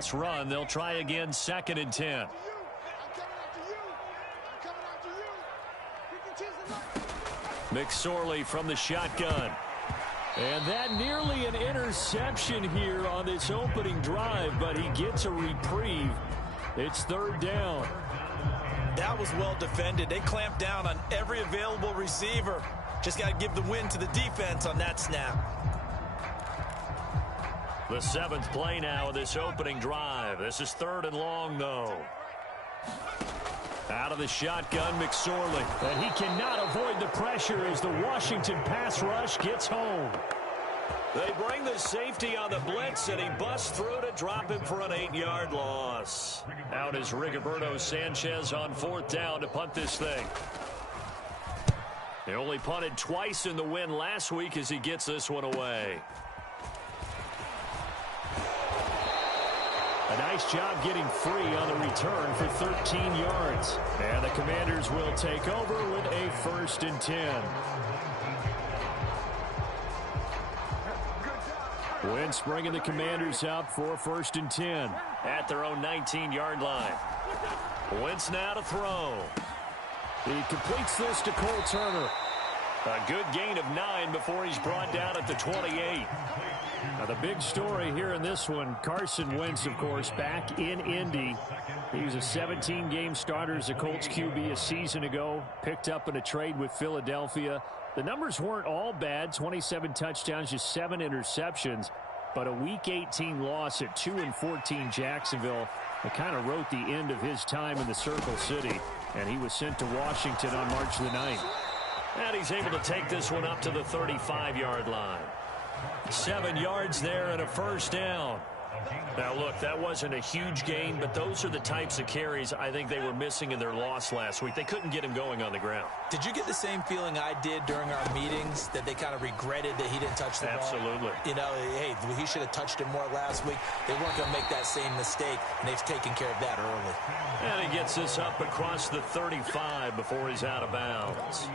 pass run. They'll try again 2nd and 10. McSorley from the shotgun. And that nearly an interception here on this opening drive, but he gets a reprieve. It's 3rd down. That was well defended. They clamped down on every available receiver. Just got to give the win to the defense on that snap. The 7th play now of this opening drive. This is 3rd and long, though. Out of the shotgun, McSorley. And he cannot avoid the pressure as the Washington pass rush gets home. They bring the safety on the blitz, and he busts through to drop him for an 8-yard loss. Out is Rigoberto Sanchez on 4th down to punt this thing. He only punted twice in the win last week as he gets this one away. A nice job getting free on the return for 13 yards. And the Commanders will take over with a 1st and 10. Wentz bringing the Commanders out for 1st and 10 at their own 19-yard line. Wentz now to throw. He completes this to Cole Turner. A good gain of 9 before he's brought down at the 28. Now the big story here in this one, Carson Wentz, of course, back in Indy. He was a 17-game starter as a Colts QB a season ago, picked up in a trade with Philadelphia. The numbers weren't all bad, 27 touchdowns, just 7 interceptions. But a Week 18 loss at 2-14 Jacksonville, it kind of wrote the end of his time in the Circle City. And he was sent to Washington on March the 9th. And he's able to take this one up to the 35-yard line. 7 yards there and a 1st down. Now, look, that wasn't a huge gain, but those are the types of carries I think they were missing in their loss last week. They couldn't get him going on the ground. Did you get the same feeling I did during our meetings, that they kind of regretted that he didn't touch the ball? Absolutely. You know, hey, he should have touched it more last week. They weren't going to make that same mistake, and they've taken care of that early. And he gets this up across the 35 before he's out of bounds.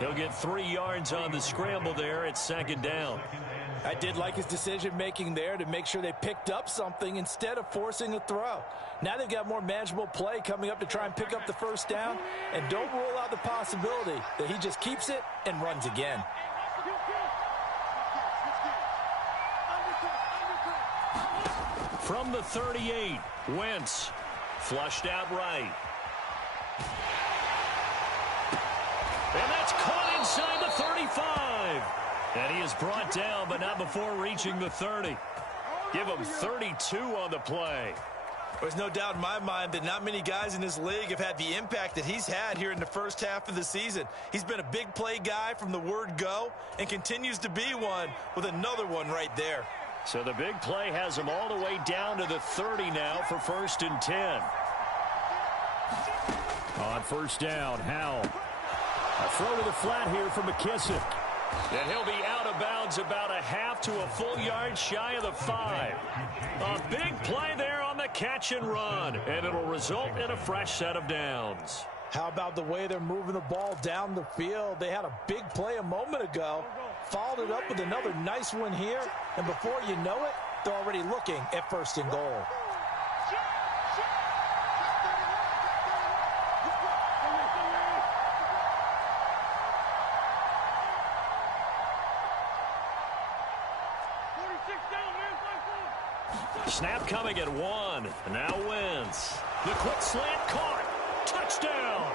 He'll get 3 yards on the scramble there at 2nd down. I did like his decision-making there to make sure they picked up something instead of forcing a throw. Now they've got more manageable play coming up to try and pick up the 1st down, and don't rule out the possibility that he just keeps it and runs again. From the 38, Wentz flushed out right. And that's caught inside the 35. And he is brought down, but not before reaching the 30. Give him 32 on the play. There's no doubt in my mind that not many guys in this league have had the impact that he's had here in the first half of the season. He's been a big play guy from the word go and continues to be one with another one right there. So the big play has him all the way down to the 30 now for 1st and 10. On 1st down, Howell. A throw to the flat here for McKissick. And he'll be out of bounds about a half to a full yard shy of the 5. A big play there on the catch and run, and it'll result in a fresh set of downs. How about the way they're moving the ball down the field? They had a big play a moment ago, followed it up with another nice one here, and before you know it, they're already looking at 1st and goal. Snap coming at 1. Now Wentz. The quick slant caught. Touchdown.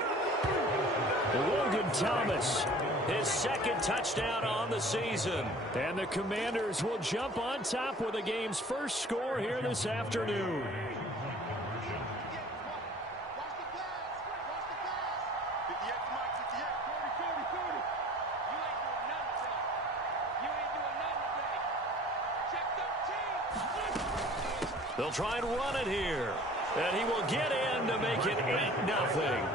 Logan Thomas, his 2nd touchdown on the season. And the Commanders will jump on top with the game's first score here this afternoon. They'll try and run it here. And he will get in to make it 8-0.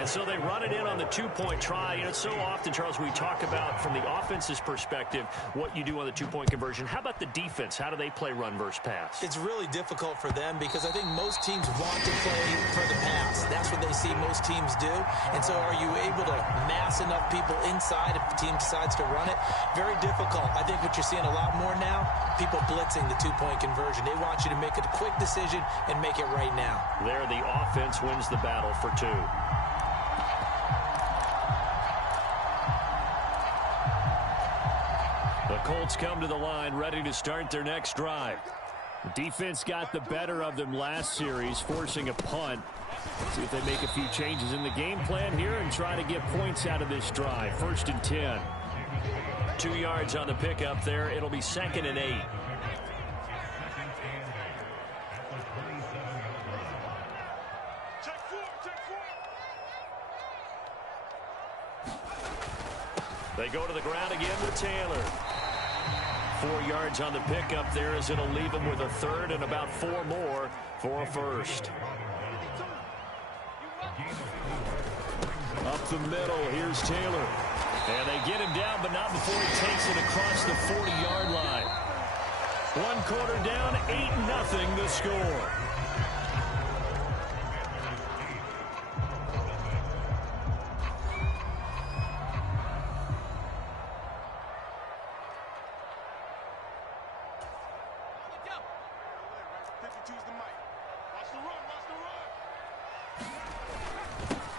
And so they run it in on the two-point try. You know, so often, Charles, we talk about from the offense's perspective what you do on the two-point conversion. How about the defense? How do they play run versus pass? It's really difficult for them because I think most teams want to play for the pass. That's what they see most teams do. And so are you able to mass enough people inside if the team decides to run it? Very difficult. I think what you're seeing a lot more now, people blitzing the two-point conversion. They want you to make a quick decision and make it right now. There, the offense wins the battle for two. The Colts come to the line, ready to start their next drive. The defense got the better of them last series, forcing a punt. See if they make a few changes in the game plan here and try to get points out of this drive. 1st and 10. 2 yards on the pickup there. It'll be 2nd and 8. They go to the ground again with Taylor. 4 yards on the pickup there as it'll leave him with a 3rd and about 4 more for a 1st. Up the middle, here's Taylor. And they get him down, but not before he takes it across the 40-yard line. 1 quarter down, 8-0 the score.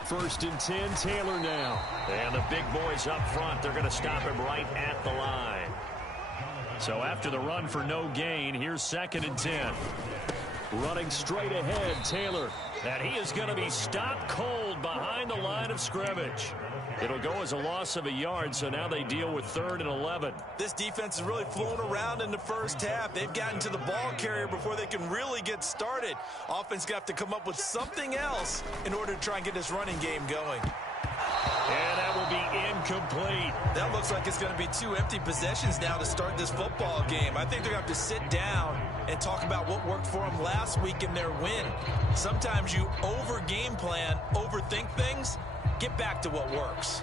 First and 10, Taylor now. And the big boys up front, they're going to stop him right at the line. So after the run for no gain, here's 2nd and 10. Running straight ahead, Taylor. And he is going to be stopped cold behind the line of scrimmage. It'll go as a loss of a yard, so now they deal with 3rd and 11. This defense is really flown around in the first half. They've gotten to the ball carrier before they can really get started. Offense got to come up with something else in order to try and get this running game going. And that will be incomplete. That looks like it's going to be 2 empty possessions now to start this football game. I think they're going to have to sit down and talk about what worked for them last week in their win. Sometimes you over-game plan, overthink things. Get back to what works.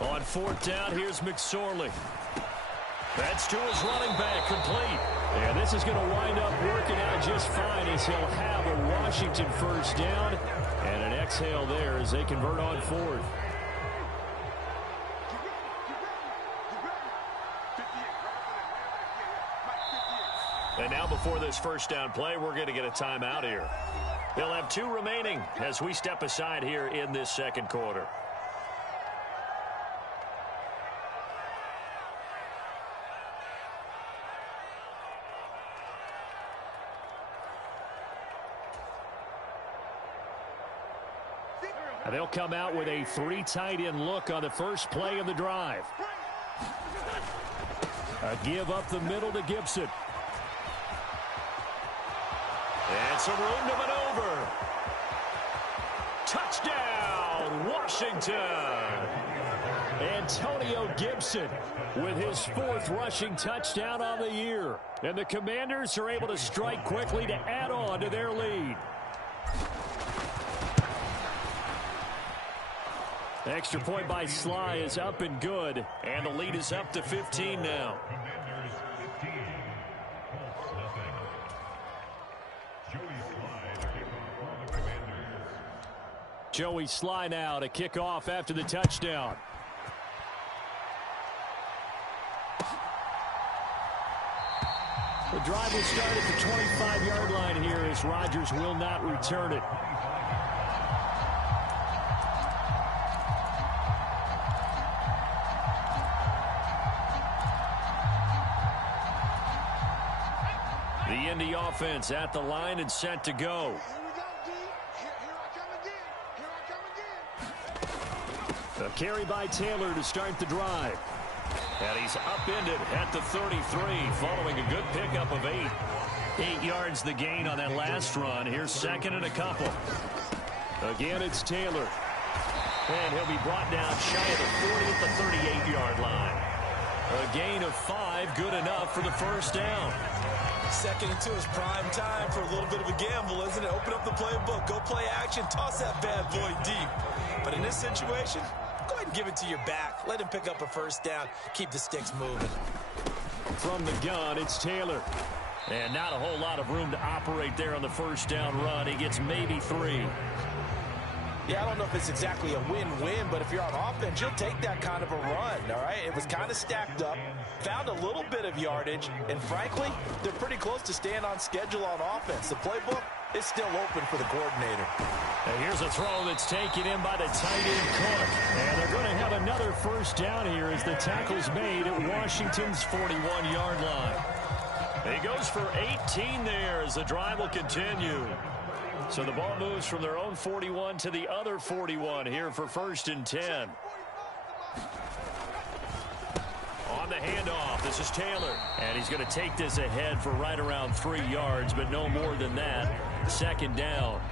On 4th down, here's McSorley. That's to his running back, complete. And this is going to wind up working out just fine as he'll have a Washington 1st down. And an exhale there as they convert on 4th. And now before this 1st down play, we're going to get a timeout here. They'll have 2 remaining as we step aside here in this 2nd quarter. And they'll come out with a 3 tight end look on the first play of the drive. A give up the middle to Gibson. And some room to maneuver. Touchdown, Washington. Antonio Gibson with his 4th rushing touchdown on the year. And the Commanders are able to strike quickly to add on to their lead. Extra point by Sly is up and good. And the lead is up to 15 now. Joey Sly now to kick off after the touchdown. The drive will start at the 25-yard line here as Rodgers will not return it. The Indy offense at the line and set to go. A carry by Taylor to start the drive. And he's upended at the 33 following a good pickup of 8. 8 yards the gain on that last run. Here's 2nd and a couple. Again, it's Taylor. And he'll be brought down shy of the 40 at the 38-yard line. A gain of 5, good enough for the first down. 2nd and 2 is prime time for a little bit of a gamble, isn't it? Open up the playbook, go play action, toss that bad boy deep. But in this situation, go ahead and give it to your back. Let him pick up a first down. Keep the sticks moving. From the gun, it's Taylor. And not a whole lot of room to operate there on the first down run. He gets maybe 3. Yeah, I don't know if it's exactly a win-win, but if you're on offense, you'll take that kind of a run, all right? It was kind of stacked up, found a little bit of yardage, and frankly, they're pretty close to staying on schedule on offense. The playbook is still open for the coordinator. And here's a throw that's taken in by the tight end Cook. And they're going to have another first down here as the tackle's made at Washington's 41-yard line. He goes for 18 there as the drive will continue. So the ball moves from their own 41 to the other 41 here for 1st and 10. On the handoff, this is Taylor. And he's going to take this ahead for right around 3 yards, but no more than that. 2nd down.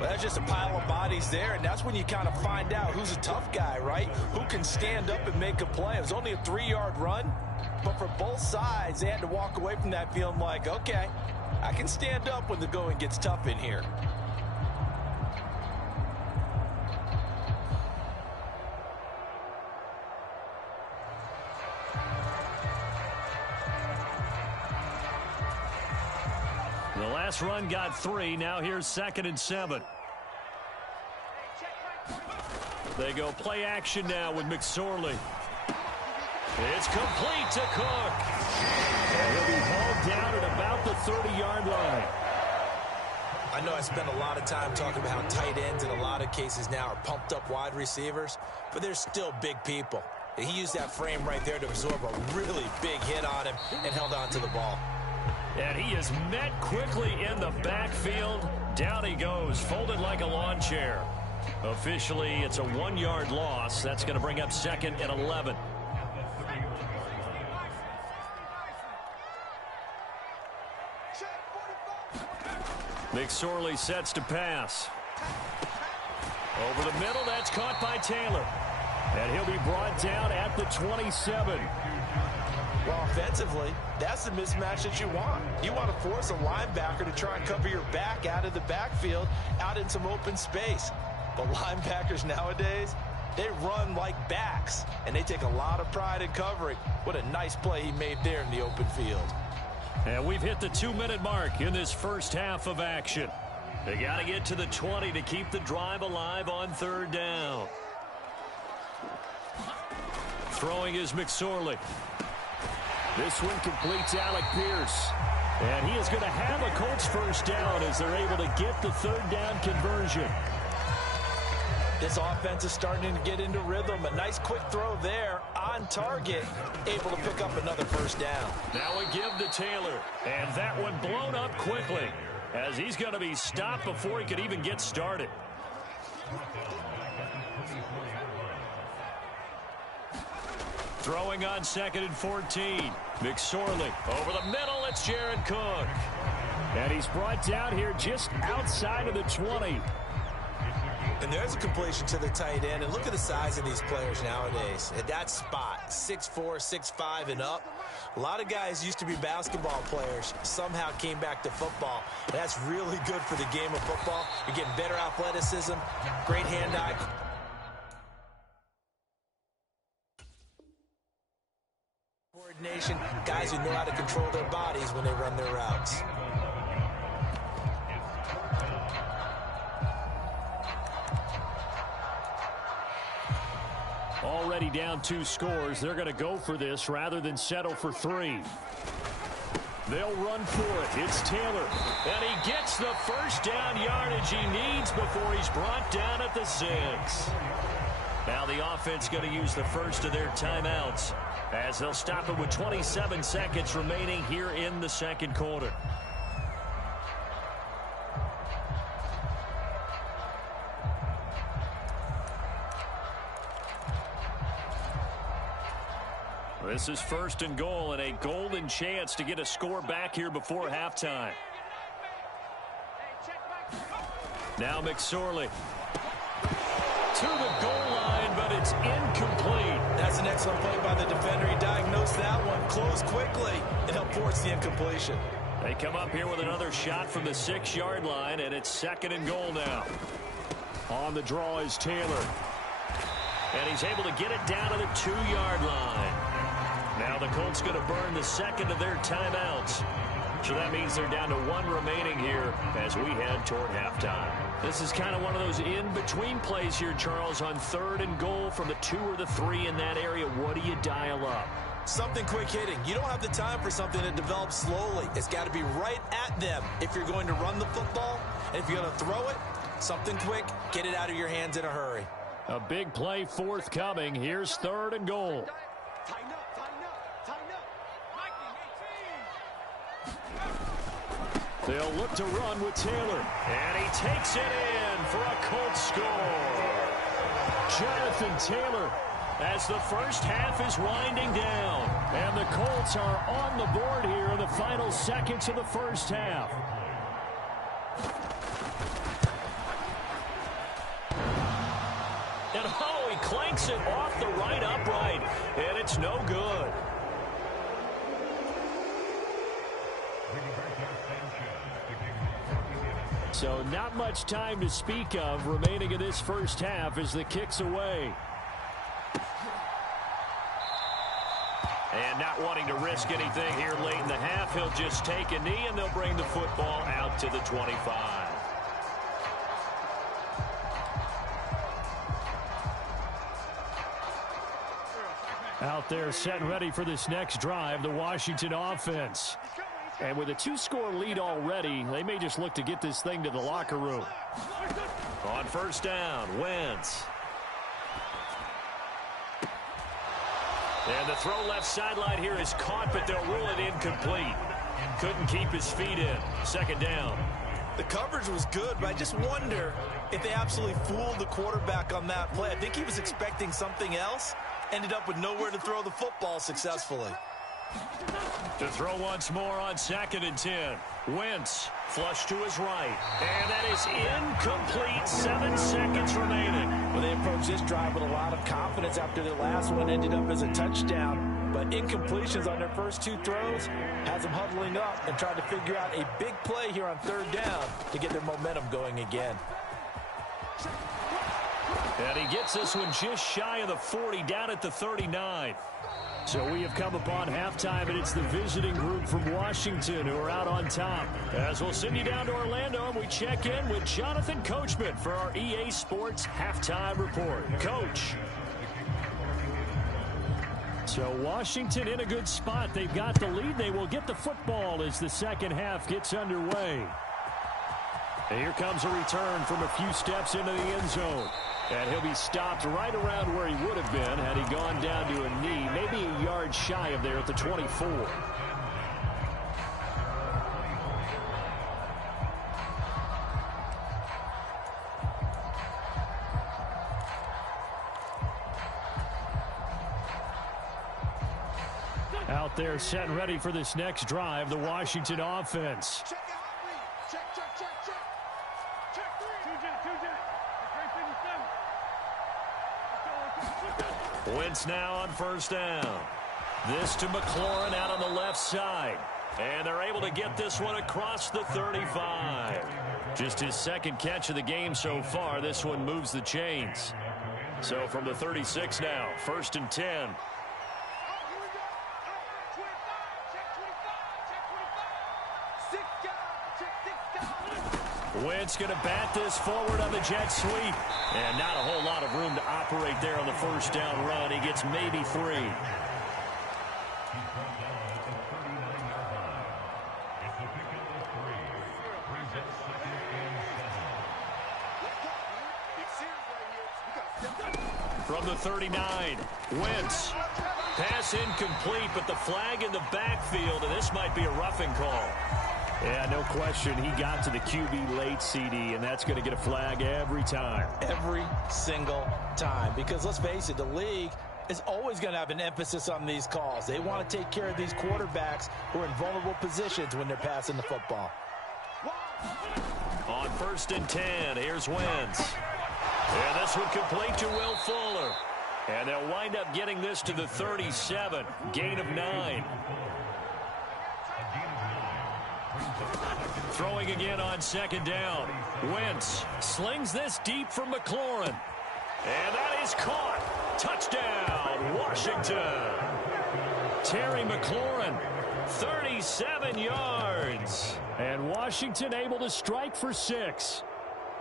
Well, that's just a pile of bodies there, and that's when you kind of find out who's a tough guy, right? Who can stand up and make a play. It was only a 3-yard run, but for both sides, they had to walk away from that feeling like, okay, I can stand up when the going gets tough in here. The last run got 3. Now here's 2nd and 7. They go play action now with McSorley. It's complete to Cook. And he'll be hauled down at about the 30-yard line. I know I spend a lot of time talking about how tight ends in a lot of cases now are pumped up wide receivers, but they're still big people. He used that frame right there to absorb a really big hit on him and held on to the ball. And he is met quickly in the backfield. Down he goes, folded like a lawn chair. Officially, it's a 1-yard loss. That's going to bring up 2nd and 11. McSorley sets to pass. Over the middle, that's caught by Taylor. And he'll be brought down at the 27. Well, offensively, that's the mismatch that you want. You want to force a linebacker to try and cover your back out of the backfield, out in some open space. But linebackers nowadays, they run like backs, and they take a lot of pride in covering. What a nice play he made there in the open field. And we've hit the 2-minute mark in this first half of action. They got to get to the 20 to keep the drive alive on 3rd down. Throwing is McSorley. This one completes Alec Pierce. And he is going to have a Colts first down as they're able to get the 3rd down conversion. This offense is starting to get into rhythm. A nice quick throw there on target, able to pick up another first down. Now a give to Taylor, and that one blown up quickly as he's going to be stopped before he could even get started. Throwing on 2nd and 14. McSorley over the middle. It's Jared Cook. And he's brought down here just outside of the 20. And there's a completion to the tight end. And look at the size of these players nowadays. At that spot, 6'4", 6'5", and up. A lot of guys used to be basketball players, somehow came back to football. And that's really good for the game of football. You're getting better athleticism, great hand-eye coordination, guys who know how to control their bodies when they run their routes. Already down 2 scores. They're going to go for this rather than settle for 3. They'll run for it. It's Taylor. And he gets the first down yardage he needs before he's brought down at the 6. Now the offense going to use the first of their timeouts as they'll stop it with 27 seconds remaining here in the 2nd quarter. This is 1st and goal and a golden chance to get a score back here before halftime. Now McSorley to the goal line, but it's incomplete. That's an Excellent play by the defender. He diagnosed that one, closed quickly, and helped force the incompletion. They come up here with another shot from the 6-yard line, and it's 2nd and goal now. On the draw is Taylor. And he's able to get it down to the 2-yard line. Now the Colts going to burn the second of their timeouts. So that means they're down to 1 remaining here as we head toward halftime. This is kind of one of those in-between plays here, Charles, on 3rd and goal from the 2 or the 3 in that area. What do you dial up? Something quick hitting. You don't have the time for something that develops slowly. It's got to be right at them if you're going to run the football. And if you're going to throw it, something quick, get it out of your hands in a hurry. A big play forthcoming. Here's 3rd and goal. They'll look to run with Taylor. And he takes it in for a Colts score. Jonathan Taylor, as the first half is winding down. And the Colts are on the board here in the final seconds of the first half. And oh, he clanks it off the right upright. And it's no good. So not much time to speak of remaining in this first half as the kick's away. And not wanting to risk anything here late in the half, he'll just take a knee and they'll bring the football out to the 25. Out there set and ready for this next drive, the Washington offense. And with a 2-score lead already, they may just look to get this thing to the locker room. On 1st down, Wentz. And the throw left sideline here is caught, but they'll rule it incomplete. Couldn't keep his feet in. 2nd down. The coverage was good, but I just wonder if they absolutely fooled the quarterback on that play. I think he was expecting something else. Ended up with nowhere to throw the football successfully. To throw once more on 2nd and 10. Wentz flush to his right. And that is incomplete. 7 seconds remaining. Well, they approached this drive with a lot of confidence after their last one ended up as a touchdown. But incompletions on their first 2 throws has them huddling up and trying to figure out a big play here on 3rd down to get their momentum going again. And he gets this one just shy of the 40, down at the 39. So we have come upon halftime, and it's the visiting group from Washington who are out on top. As we'll send you down to Orlando, and we check in with Jonathan Coachman for our EA Sports Halftime Report. Coach. So Washington in a good spot. They've got the lead. They will get the football as the second half gets underway. And here comes a return from a few steps into the end zone. And he'll be stopped right around where he would have been had he gone down to a knee, maybe a yard shy of there at the 24. Out there set and ready for this next drive, the Washington offense. Wentz now on 1st down. This to McLaurin out on the left side. And they're able to get this one across the 35. Just his 2nd catch of the game so far. This one moves the chains. So from the 36 now, 1st and 10. Wentz going to bat this forward on the jet sweep. And not a whole lot of room to operate there on the 1st down run. He gets maybe 3. From the 39, Wentz. Pass incomplete, but the flag in the backfield, and this might be a roughing call. Yeah, no question. He got to the QB late, CD, and that's going to get a flag every time. Every single time. Because let's face it, the league is always going to have an emphasis on these calls. They want to take care of these quarterbacks who are in vulnerable positions when they're passing the football. On 1st and 10, here's Wentz. And this one complete to Will Fuller. And they'll wind up getting this to the 37. Gain of 9. Throwing again on second down. Wentz slings this deep from McLaurin. And that is caught. Touchdown, Washington. Terry McLaurin, 37 yards. And Washington able to strike for 6.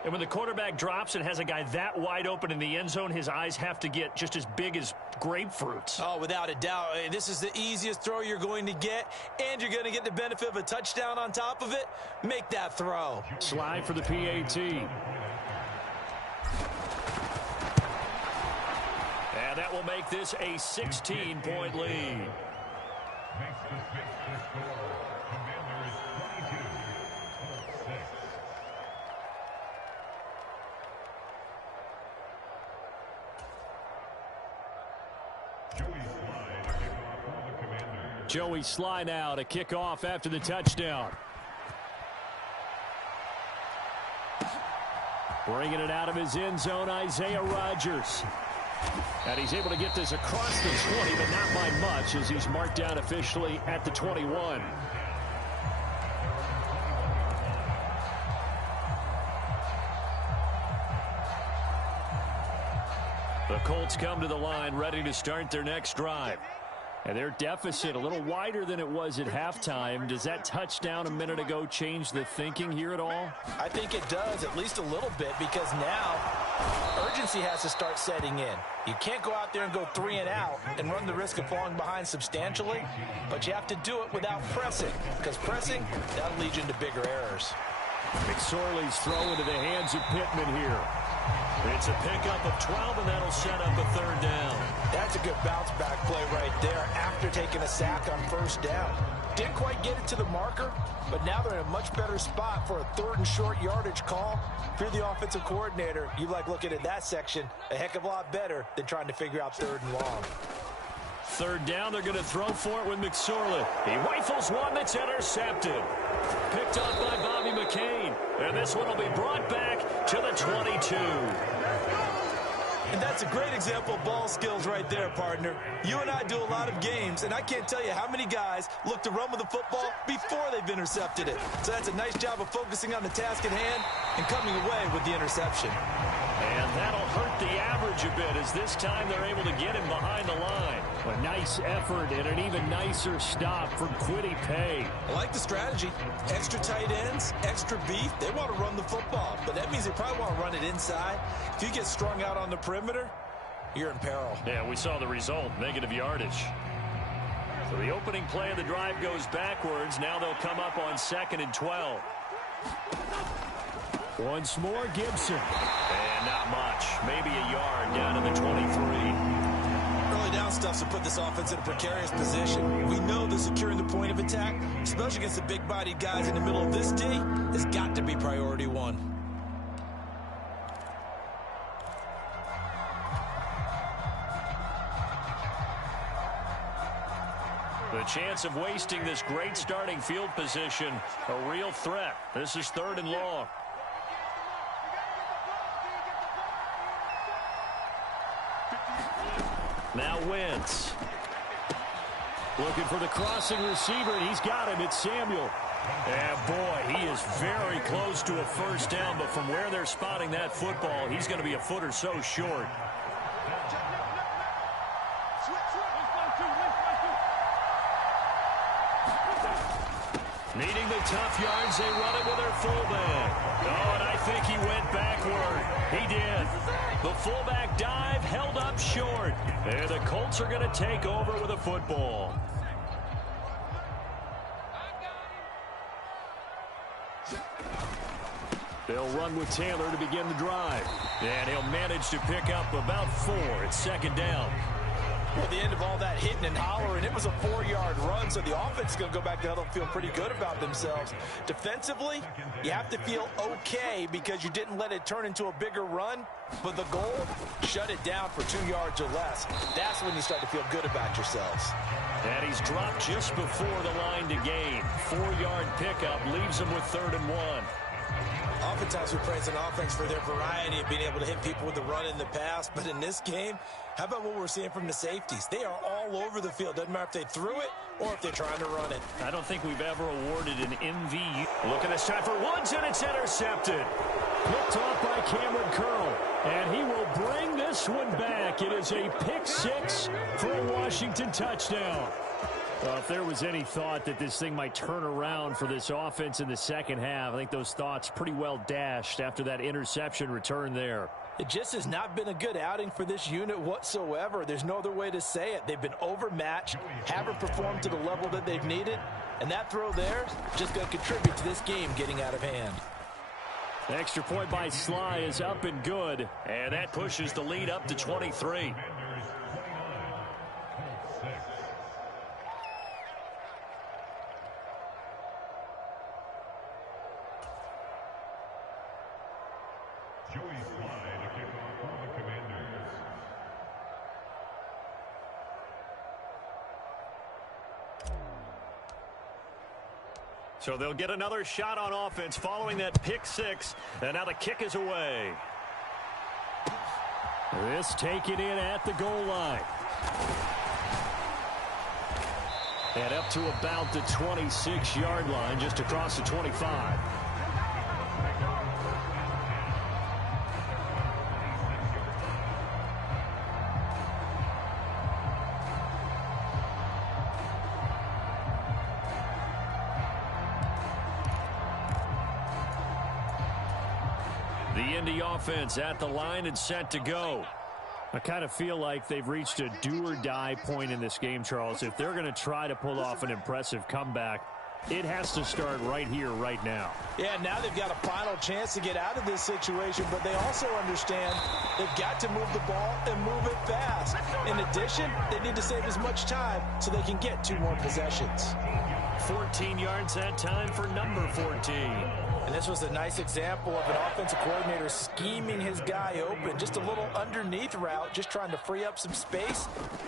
And when the quarterback drops and has a guy that wide open in the end zone, his eyes have to get just as big as grapefruits. Oh, without a doubt. This is the easiest throw you're going to get, and you're going to get the benefit of a touchdown on top of it. Make that throw. Slide for the PAT. And that will make this a 16-point lead. Joey Sly now to kick off after the touchdown. Bringing it out of his end zone, Isaiah Rodgers. And he's able to get this across the 20, but not by much, as he's marked down officially at the 21. The Colts come to the line, ready to start their next drive. And their deficit a little wider than it was at halftime. Does that touchdown a minute ago change the thinking here at all? I think it does, at least a little bit, because now urgency has to start setting in. You can't go out there and go 3 and out and run the risk of falling behind substantially, but you have to do it without pressing, because pressing, that'll lead you into bigger errors. McSorley's throw into the hands of Pittman here. It's a pickup of 12, and that'll set up a third down. That's a good bounce-back play right there after taking a sack on first down. Didn't quite get it to the marker, but now they're in a much better spot for a 3rd and short yardage call. If you're the offensive coordinator, you like looking at that section a heck of a lot better than trying to figure out 3rd and long. Third down, they're going to throw for it with McSorley. He rifles one that's intercepted. Picked up by Bobby McCain. And this one will be brought back to the 22. And that's a great example of ball skills right there, partner. You and I do a lot of games, and I can't tell you how many guys look to run with the football before they've intercepted it. So that's a nice job of focusing on the task at hand and coming away with the interception. And that'll hurt the average a bit, as this time they're able to get him behind the line. A nice effort and an even nicer stop from Kwity Paye. I like the strategy. Extra tight ends, extra beef. They want to run the football, but that means they probably want to run it inside. If you get strung out on the perimeter, you're in peril. Yeah, we saw the result, negative yardage. So the opening play of the drive goes backwards. Now they'll come up on 2nd and 12. Once more, Gibson. And not much. Maybe a yard down to the 23. Early down stuff to put this offense in a precarious position. We know that securing the point of attack, especially against the big-bodied guys in the middle of this D, has got to be priority 1. The chance of wasting this great starting field position, a real threat. This is 3rd and long. Now Wentz. Looking for the crossing receiver, and he's got him. It's Samuel. And boy, he is very close to a first down, but from where they're spotting that football, he's going to be a foot or so short. Needing the tough yards, they run it with their fullback. Oh, and I think he went backward. He did. The fullback dive held up short. And the Colts are going to take over with a football. They'll run with Taylor to begin the drive. And he'll manage to pick up about 4 at 2nd down. Well, at the end of all that hitting and hollering, it was a 4-yard run, so the offense is going to go back to huddle and feel pretty good about themselves. Defensively, you have to feel okay because you didn't let it turn into a bigger run, but the goal, shut it down for 2 yards or less. That's when you start to feel good about yourselves. And he's dropped just before the line to gain. 4-yard pickup leaves him with 3rd and 1. Oftentimes we praise an offense for their variety of being able to hit people with the run in the pass, but in this game, how about what we're seeing from the safeties? They are all over the field. Doesn't matter if they threw it or if they're trying to run it. I don't think we've ever awarded an MVU. Looking this time for Woods, and it's intercepted. Picked off by Cameron Curl, and he will bring this one back. It is a pick six for a Washington touchdown. Well, if there was any thought that this thing might turn around for this offense in the second half, I think those thoughts pretty well dashed after that interception return there. It just has not been a good outing for this unit whatsoever. There's no other way to say it. They've been overmatched, haven't performed to the level that they've needed, and that throw there is just going to contribute to this game getting out of hand. The extra point by Sly is up and good, and that pushes the lead up to 23. So they'll get another shot on offense following that pick six, and now the kick is away. This taken in at the goal line. And up to about the 26-yard line, just across the 25. The Indy offense at the line and set to go. I kind of feel like they've reached a do-or-die point in this game, Charles. If they're going to try to pull off an impressive comeback, it has to start right here, right now. Yeah, now they've got a final chance to get out of this situation, but they also understand they've got to move the ball and move it fast. In addition, they need to save as much time so they can get 2 more possessions. 14 yards that time for number 14. And this was a nice example of an offensive coordinator scheming his guy open. Just a little underneath route, just trying to free up some space,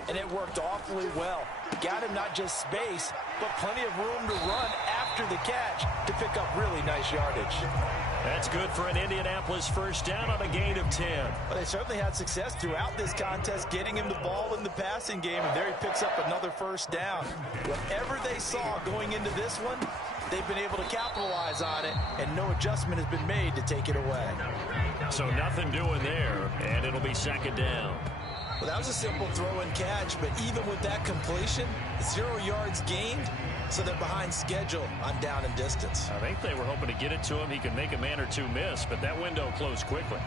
and it worked awfully well. Got him not just space, but plenty of room to run after the catch to pick up really nice yardage. That's good for an Indianapolis first down on a gain of 10. Well, they certainly had success throughout this contest, getting him the ball in the passing game, and there he picks up another first down. Whatever they saw going into this one, they've been able to capitalize on it, and no adjustment has been made to take it away. So nothing doing there, and it'll be second down. Well, that was a simple throw and catch, but even with that completion, 0 yards gained, so they're behind schedule on down and distance. I think they were hoping to get it to him. He could make a man or two miss, but that window closed quickly.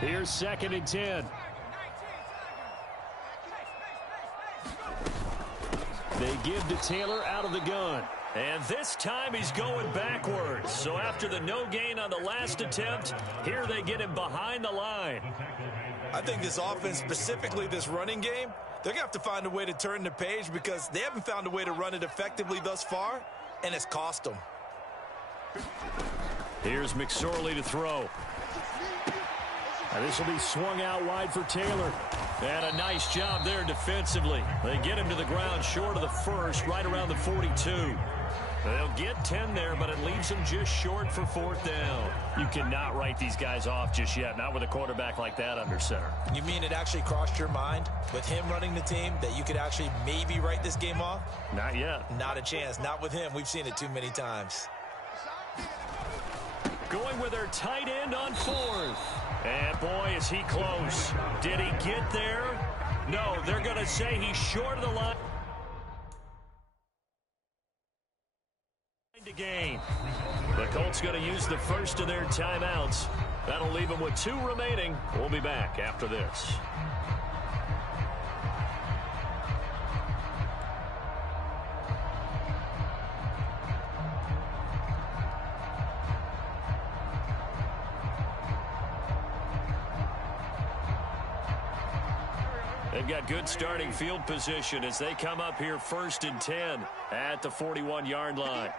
Here's second and 10. They give to Taylor out of the gun. And this time he's going backwards. So after the no gain on the last attempt, here they get him behind the line. I think this offense, specifically this running game, they're going to have to find a way to turn the page because they haven't found a way to run it effectively thus far, and it's cost them. Here's McSorley to throw. This will be swung out wide for Taylor. And a nice job there defensively. They get him to the ground short of the first, right around the 42. They'll get 10 there, but it leaves them just short for fourth down. You cannot write these guys off just yet, not with a quarterback like that under center. You mean it actually crossed your mind with him running the team that you could actually maybe write this game off? Not yet. Not a chance. Not with him. We've seen it too many times. Going with their tight end on fourth. And boy, is he close. Did he get there? No, they're going to say he's short of the line. To gain. The Colts going to use the first of their timeouts. That'll leave them with 2 remaining. We'll be back after this. They've got good starting field position as they come up here first and 10 at the 41-yard line.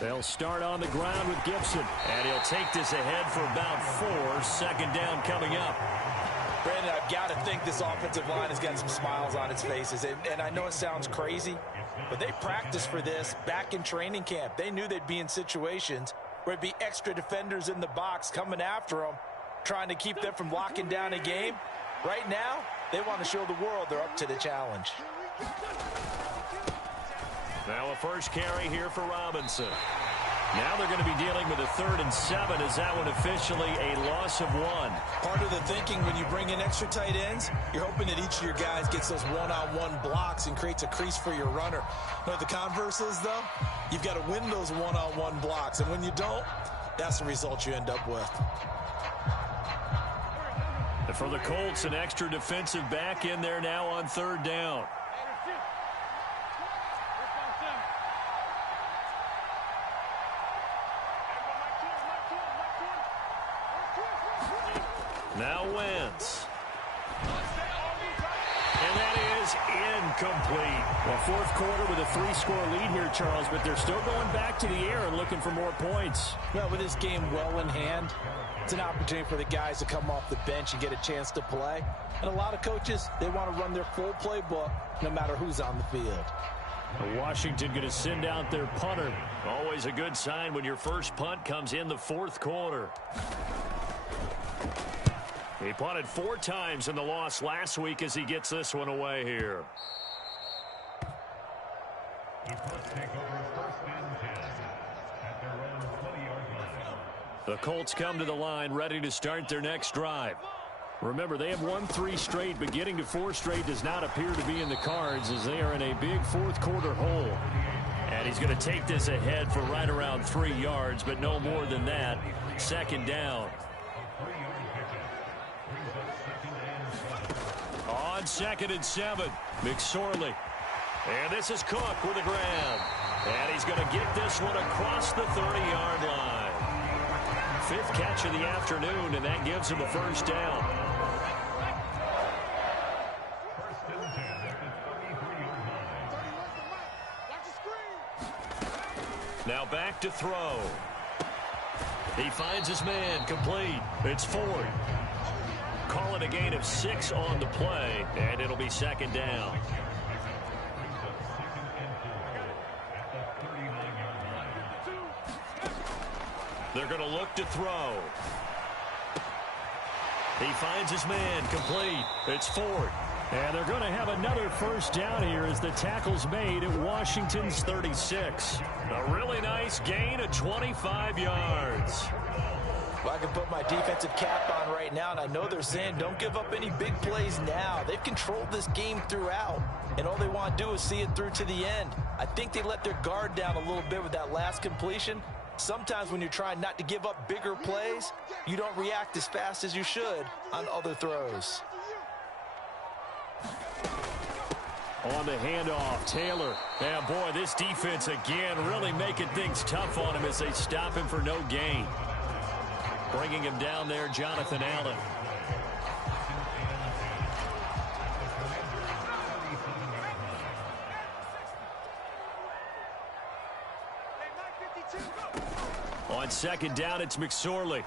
They'll start on the ground with Gibson. And he'll take this ahead for about 4. Second down coming up. Brandon, I've got to think this offensive line has got some smiles on its faces. And I know it sounds crazy, but they practiced for this back in training camp. They knew they'd be in situations where it'd be extra defenders in the box coming after them, trying to keep them from locking down a game. Right now, they want to show the world they're up to the challenge. Now a first carry here for Robinson. Now they're going to be dealing with a 3rd and 7. Is that one officially a loss of 1? Part of the thinking when you bring in extra tight ends, you're hoping that each of your guys gets those one-on-one blocks and creates a crease for your runner. You know what the converse is, though? You've got to win those one-on-one blocks, and when you don't, that's the result you end up with. And for the Colts, an extra defensive back in there now on 3rd down. Now Wentz. And that is incomplete. Well, 4th quarter with a 3-score lead here, Charles, but they're still going back to the air and looking for more points. Well, with this game well in hand, it's an opportunity for the guys to come off the bench and get a chance to play. And a lot of coaches, they want to run their full playbook no matter who's on the field. Washington going to send out their punter. Always a good sign when your first punt comes in the 4th quarter. He punted 4 times in the loss last week as he gets this one away here. The Colts come to the line ready to start their next drive. Remember, they have won 3 straight, but getting to 4 straight does not appear to be in the cards as they are in a big 4th quarter hole. And he's going to take this ahead for right around 3 yards, but no more than that. Second down. On 2nd and 7, McSorley. And this is Cook with a grab. And he's going to get this one across the 30-yard line. 5th catch of the afternoon, and that gives him a first down. Now back to throw. He finds his man complete. It's Ford. Call it a gain of 6 on the play, and it'll be second down. They're going to look to throw. He finds his man complete. It's Ford. And they're going to have another first down here as the tackle's made at Washington's 36. A really nice gain of 25 yards. Well, I can put my defensive cap on right now, and I know they're saying don't give up any big plays now. They've controlled this game throughout, and all they want to do is see it through to the end. I think they let their guard down a little bit with that last completion. Sometimes when you're trying not to give up bigger plays, you don't react as fast as you should on other throws. On the handoff, Taylor. And boy, this defense again really making things tough on him as they stop him for no gain. Bringing him down there, Jonathan Allen. On second down, it's McSorley.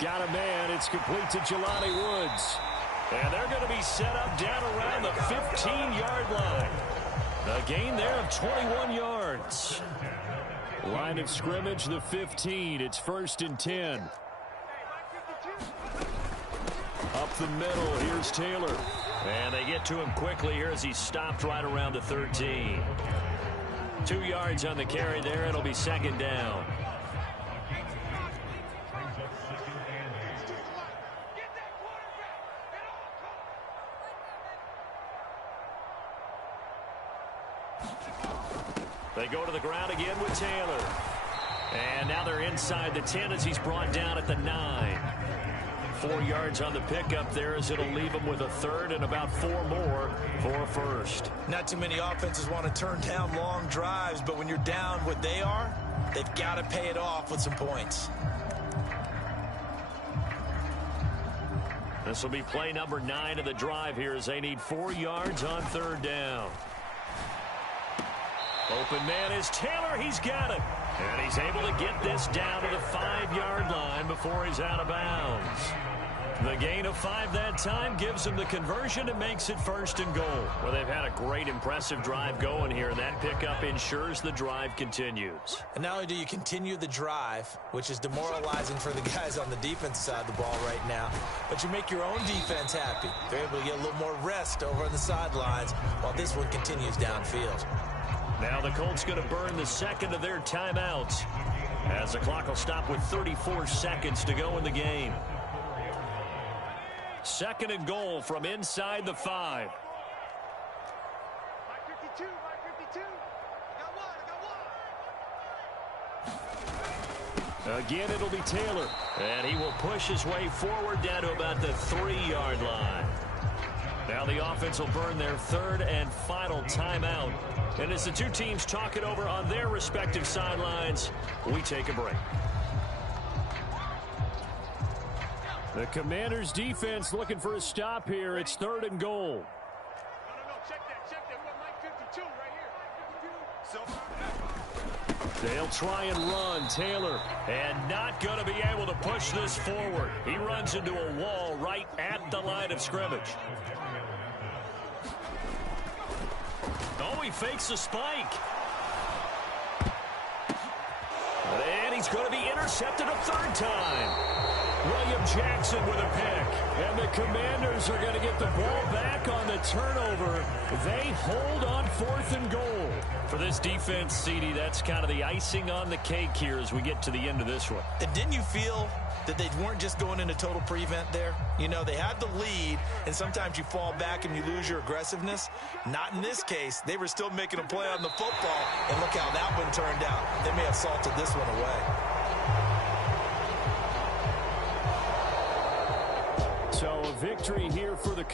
Got a man. It's complete to Jelani Woods. And they're going to be set up down around the 15-yard line. A gain there of 21 yards. Line of scrimmage, the 15. It's 1st and 10. Up the middle, here's Taylor. And they get to him quickly here as he's stopped right around the 13. 2 yards on the carry there. It'll be second down. They go to the ground again with Taylor. And now they're inside the 10 as he's brought down at the 9. 4 yards on the pickup there as it'll leave him with a third and about 4 more for a first. Not too many offenses want to turn down long drives, but when you're down what they are, they've got to pay it off with some points. This will be play number 9 of the drive here as they need 4 yards on 3rd down. Open man is Taylor. He's got it. And he's able to get this down to the 5-yard line before he's out of bounds. The gain of 5 that time gives him the conversion and makes it 1st and goal. Well, they've had a great, impressive drive going here, and that pickup ensures the drive continues. And not only do you continue the drive, which is demoralizing for the guys on the defense side of the ball right now, but you make your own defense happy. They're able to get a little more rest over on the sidelines while this one continues downfield. Now the Colts going to burn the second of their timeouts as the clock will stop with 34 seconds to go in the game. 2nd and goal from inside the 5. Again, it'll be Taylor. And he will push his way forward down to about the 3-yard line. Now the offense will burn their 3rd and final timeout. And as the two teams talk it over on their respective sidelines, we take a break. The Commanders' defense looking for a stop here. It's 3rd and goal. No, check that. We're Mike 52 right here. They'll try and run. Taylor, and not going to be able to push this forward. He runs into a wall right at the line of scrimmage. Oh, he fakes a spike. And he's going to be intercepted a 3rd time. William Jackson with a pick. And the Commanders are going to get the ball back on the turnover. They hold on 4th and goal. For this defense, CD, that's kind of the icing on the cake here as we get to the end of this one. And didn't you feel that they weren't just going into total prevent there? You know, they had the lead, and sometimes you fall back and you lose your aggressiveness. Not in this case. They were still making a play on the football, and look how that one turned out. They may have salted this one away. So a victory here for the